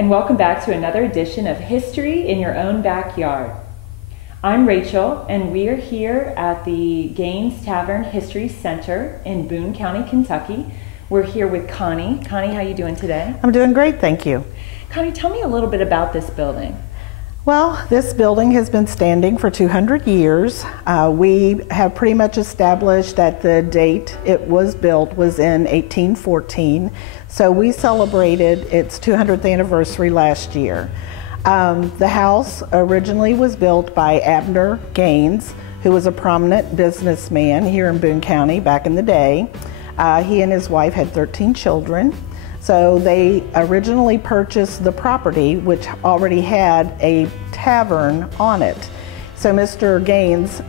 and welcome back to another edition of History in Your Own Backyard. I'm Rachel, and we are here at the Gaines Tavern History Center in Boone County, Kentucky. We're here with Connie. Connie, how are you doing today? I'm doing great, thank you. Connie, tell me a little bit about this building. Well, this building has been standing for 200 years. We have pretty much established that the date it was built was in 1814. So we celebrated its 200th anniversary last year. The house originally was built by Abner Gaines, who was a prominent businessman here in Boone County back in the day. He and his wife had 13 children. So they originally purchased the property, which already had a tavern on it. So Mr. Gaines,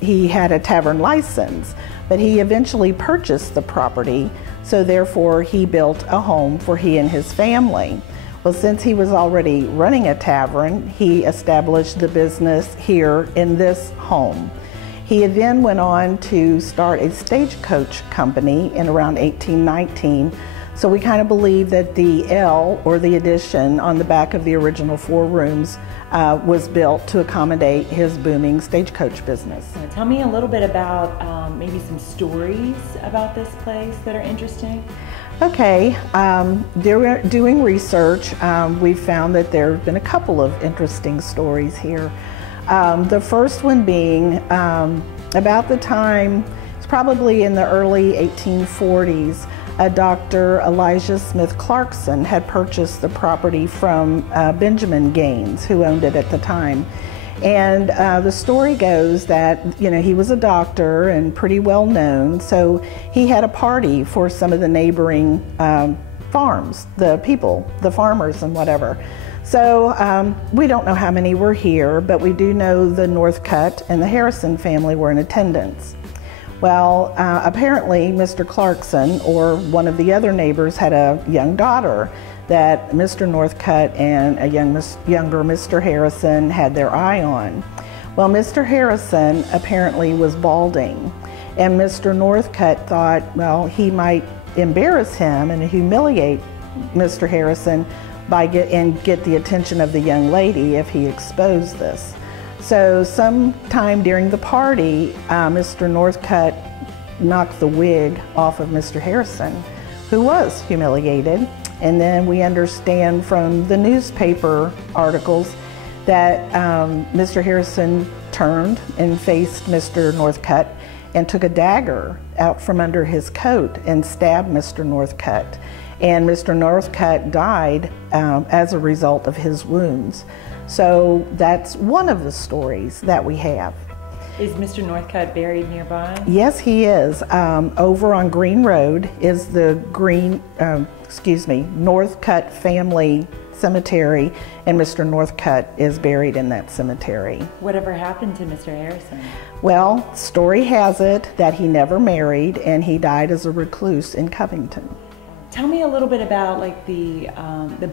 he had a tavern license, but he eventually purchased the property, so therefore he built a home for he and his family. Well, since he was already running a tavern, he established the business here in this home. He then went on to start a stagecoach company in around 1819. So we kind of believe that the L, or the addition on the back of the original 4 rooms, was built to accommodate his booming stagecoach business. Tell me a little bit about maybe some stories about this place that are interesting. Okay, doing research, we found that there have been a couple of interesting stories here. The first one being about the time, it's probably in the early 1840s, Dr. Elijah Smith Clarkson had purchased the property from Benjamin Gaines, who owned it at the time. And the story goes that, he was a doctor and pretty well known, so he had a party for some of the neighboring farms, the people, the farmers and whatever. So we don't know how many were here, but we do know the Northcutt and the Harrison family were in attendance. Well, apparently Mr. Clarkson, or one of the other neighbors, had a young daughter that Mr. Northcutt and a younger Mr. Harrison had their eye on. Well, Mr. Harrison apparently was balding, and Mr. Northcutt thought, well, he might embarrass him and humiliate Mr. Harrison by get the attention of the young lady if he exposed this. So sometime during the party, Mr. Northcutt knocked the wig off of Mr. Harrison, who was humiliated. And then we understand from the newspaper articles that Mr. Harrison turned and faced Mr. Northcutt and took a dagger out from under his coat and stabbed Mr. Northcutt. And Mr. Northcutt died as a result of his wounds. So that's one of the stories that we have. Is Mr. Northcutt buried nearby? Yes, he is. Over on Green Road is the Northcutt family cemetery, and Mr. Northcutt is buried in that cemetery. Whatever happened to Mr. Harrison? Well, story has it that he never married, and he died as a recluse in Covington. Tell me a little bit about the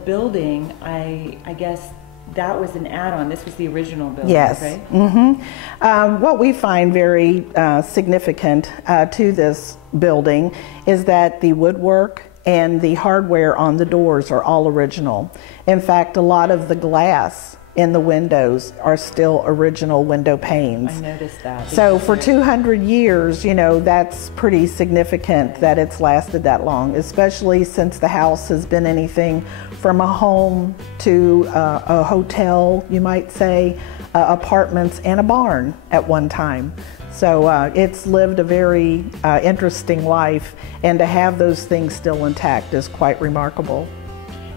building. I guess that was an add-on. This was the original building, yes. Right? Mm-hmm. What we find very significant to this building is that the woodwork and the hardware on the doors are all original. In fact, a lot of the glass in the windows are still original window panes. I noticed that. So for 200 years, that's pretty significant that it's lasted that long, especially since the house has been anything from a home to a hotel, you might say, apartments and a barn at one time. So it's lived a very interesting life, and to have those things still intact is quite remarkable.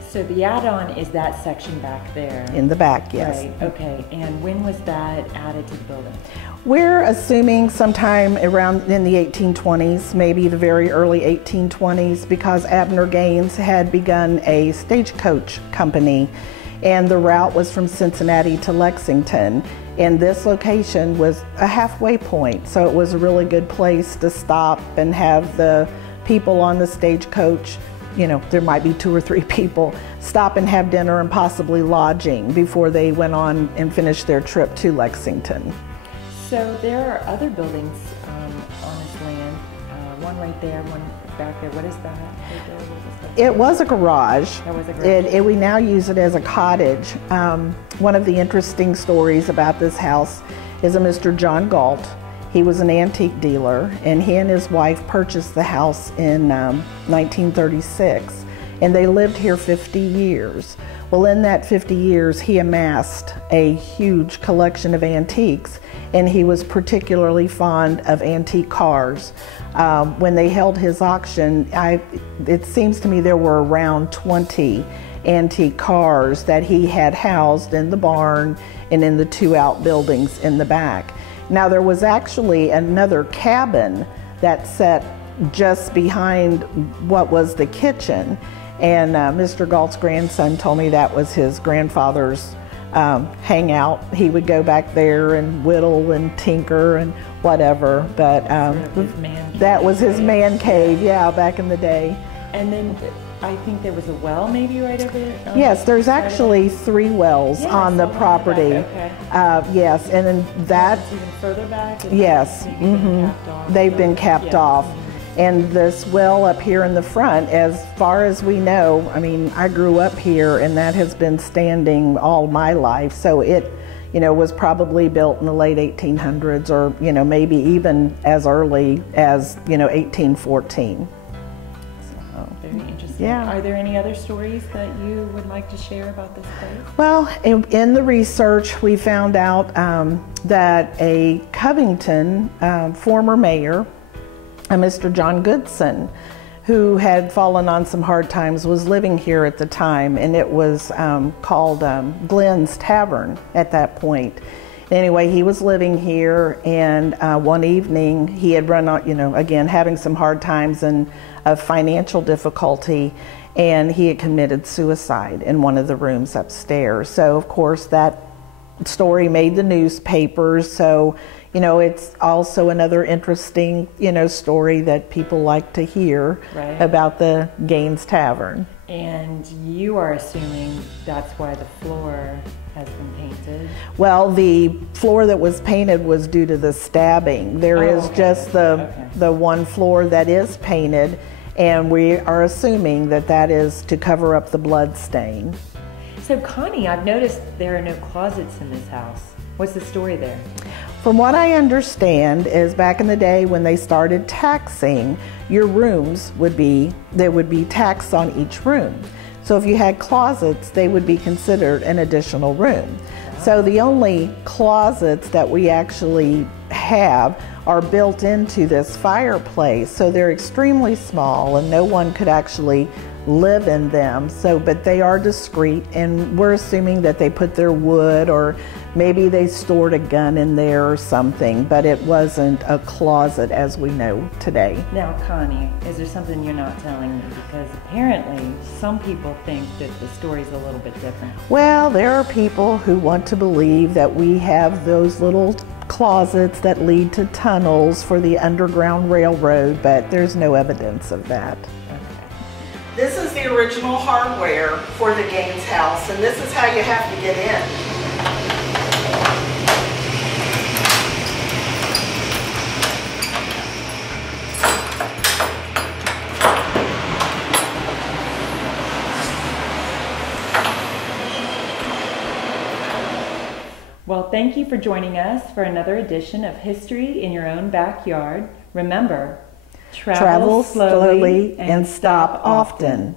So the add-on is that section back there? In the back, yes. Right, okay. And when was that added to the building? We're assuming sometime around in the 1820s, maybe the very early 1820s, because Abner Gaines had begun a stagecoach company, and the route was from Cincinnati to Lexington. And this location was a halfway point, so it was a really good place to stop and have the people on the stagecoach, there might be 2 or 3 people, stop and have dinner and possibly lodging before they went on and finished their trip to Lexington. So there are other buildings on this land one right there, one back there. What is that? Right there? What is that? It was a garage. That was a garage. We now use it as a cottage. One of the interesting stories about this house is a Mr. John Galt. He was an antique dealer, and he and his wife purchased the house in 1936, and they lived here 50 years. Well, in that 50 years, he amassed a huge collection of antiques, and he was particularly fond of antique cars. When they held his auction, it seems to me there were around 20 antique cars that he had housed in the barn and in the two outbuildings in the back. Now, there was actually another cabin that sat just behind what was the kitchen, and Mr. Galt's grandson told me that was his grandfather's hangout. He would go back there and whittle and tinker and whatever, but that was his man cave, yeah, back in the day. And then I think there was a well maybe right over there? Yes, there's actually 3 wells on the property. Okay. Yes, and then that... It's even further back? Yes, they've been capped off. And this well up here in the front, as far as we know, I mean, I grew up here and that has been standing all my life. So it, was probably built in the late 1800s or, maybe even as early as, 1814. Very interesting. Yeah. Are there any other stories that you would like to share about this place? Well, in the research, we found out that a Covington former mayor, Mr. John Goodson, who had fallen on some hard times, was living here at the time, and it was called Gaines Tavern at that point. Anyway, he was living here, and one evening he had run out, again, having some hard times and of financial difficulty, and he had committed suicide in one of the rooms upstairs. So, of course, that story made the newspapers. So, it's also another interesting, story that people like to hear about the Gaines Tavern. And you are assuming that's why the floor has been painted? Well, the floor that was painted was due to the stabbing. There is just the one floor that is painted, and we are assuming that that is to cover up the blood stain. So Connie, I've noticed there are no closets in this house. What's the story there? From what I understand is back in the day when they started taxing, your rooms would be taxed on each room. So if you had closets, they would be considered an additional room. So the only closets that we actually have are built into this fireplace. So they're extremely small and no one could actually live in them. So, but they are discreet, and we're assuming that they put their wood, or maybe they stored a gun in there or something, but it wasn't a closet as we know today. Now, Connie, is there something you're not telling me? Because apparently some people think that the story's a little bit different. Well, there are people who want to believe that we have those little closets that lead to tunnels for the Underground Railroad, but there's no evidence of that. This is the original hardware for the Gaines house, and this is how you have to get in. Well, thank you for joining us for another edition of History in Your Own Backyard. Remember, travel slowly and stop often.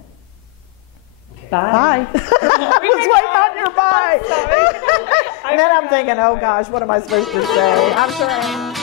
Bye. Bye. I was waiting on your bye. And then I'm thinking, oh gosh, what am I supposed to say? I'm sure